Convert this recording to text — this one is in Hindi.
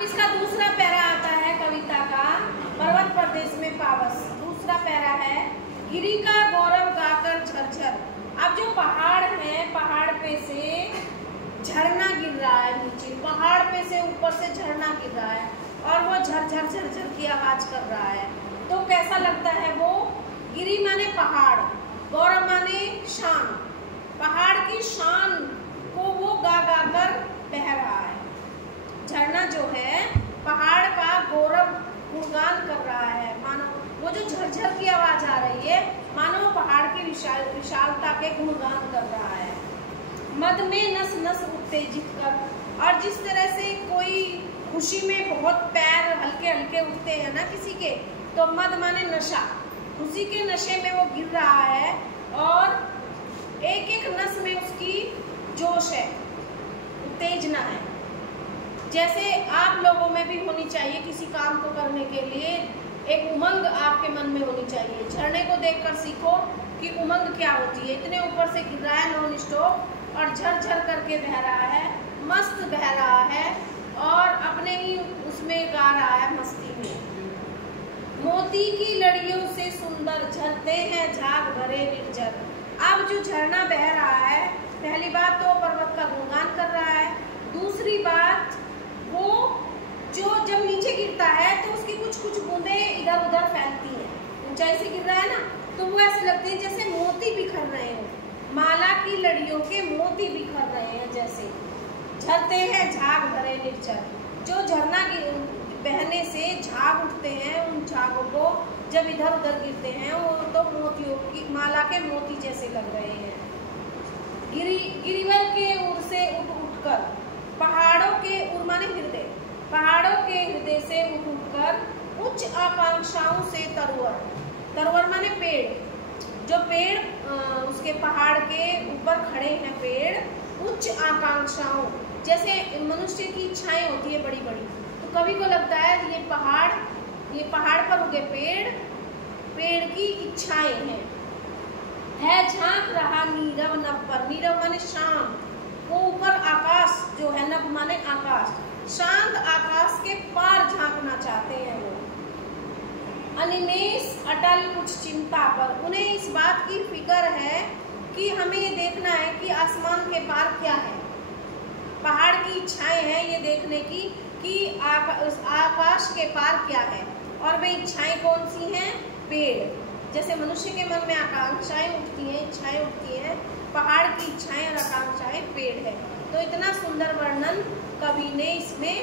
इसका दूसरा पैरा आता है कविता का, पर्वत प्रदेश में पावस। दूसरा पैरा है, गिरी का गौरव गाकर झरझर। अब जो पहाड़ है, पहाड़ पे से झरना गिर रहा है नीचे, पहाड़ पे से ऊपर से झरना गिर रहा है और वो झरझर झरझर की आवाज कर रहा है। तो कैसा लगता है वो? गिरी माने पहाड़, गौरव माने शान, पहाड़ की शान को वो गा गा कर बह रहा है। झरना जो है पहाड़ का गौरव गुणगान कर रहा है, मानो वो जो झरझर की आवाज आ रही है मानो पहाड़ की विशालता के गुणगान कर रहा है। मद में नस नस उत्तेजित कर, और जिस तरह से कोई खुशी में बहुत पैर हल्के हल्के उठते हैं ना किसी के, तो मद माने नशा, खुशी के नशे में वो गिर रहा है और एक एक नस में उसकी जोश है, उत्तेजना है। जैसे आप लोगों में भी होनी चाहिए किसी काम को करने के लिए, एक उमंग आपके मन में होनी चाहिए। झरने को देखकर सीखो कि उमंग क्या होती है। इतने ऊपर से गिर रहा है नॉन स्टॉप और झरझर करके बह रहा है, मस्त बह रहा है और अपने ही उसमें गा रहा है मस्ती में। मोती की लड़ियों से सुंदर झरते हैं झाग भरे निर्जर। अब जो झरना बह रहा है, पहली बात तो पर्वत का गुणगान कर रहा है, दूसरी बात वो जो जब नीचे गिरता है तो उसकी कुछ कुछ बूंदे इधर उधर फैलती हैं। ऊंचाई से गिर रहा है ना, तो वो ऐसे लगती है जैसे मोती बिखर रहे हो, माला की लड़ियों के मोती बिखर रहे हैं जैसे। झरते हैं झाग भरे निर्जर, जो झरना बहने से झाग उठते हैं, उन झागों को जब इधर उधर गिरते हैं वो तो मोतियों की माला के मोती जैसे लग रहे हैं। गिरिवर के उर से उठ उठकर, पहाड़ों के उर माने हृदय, पहाड़ों के हृदय से उठ उठकर उच्च आकांक्षाओं से तरवर, तरवर माने पेड़, जो पेड़ उसके पहाड़ के ऊपर खड़े हैं पेड़, उच्च आकांक्षाओं, जैसे मनुष्य की इच्छाएं होती है बड़ी बड़ी, तो कभी को लगता है ये पहाड़ पर उगे पेड़ की इच्छाएं हैं। है झांक रहा नीरव नभ पर, नीरव माने शाम, वो ऊपर आकाश जो है, नभ माने आकाश, शांत आकाश के पार झांकना चाहते हैं वो। अनिमेष अटल कुछ चिंता पर, उन्हें इस बात की फिक्र है कि हमें ये देखना है कि आसमान के पार क्या है। पहाड़ की इच्छाएं हैं ये देखने की कि आकाश के पार क्या है, और वे इच्छाएं कौन सी हैं? पेड़। जैसे मनुष्य के मन में आकांक्षाएं उठती हैं, इच्छाएं उठती हैं, पहाड़ की इच्छाएं और आकांक्षाएं पेड़ है। तो इतना सुंदर वर्णन कवि ने इसमें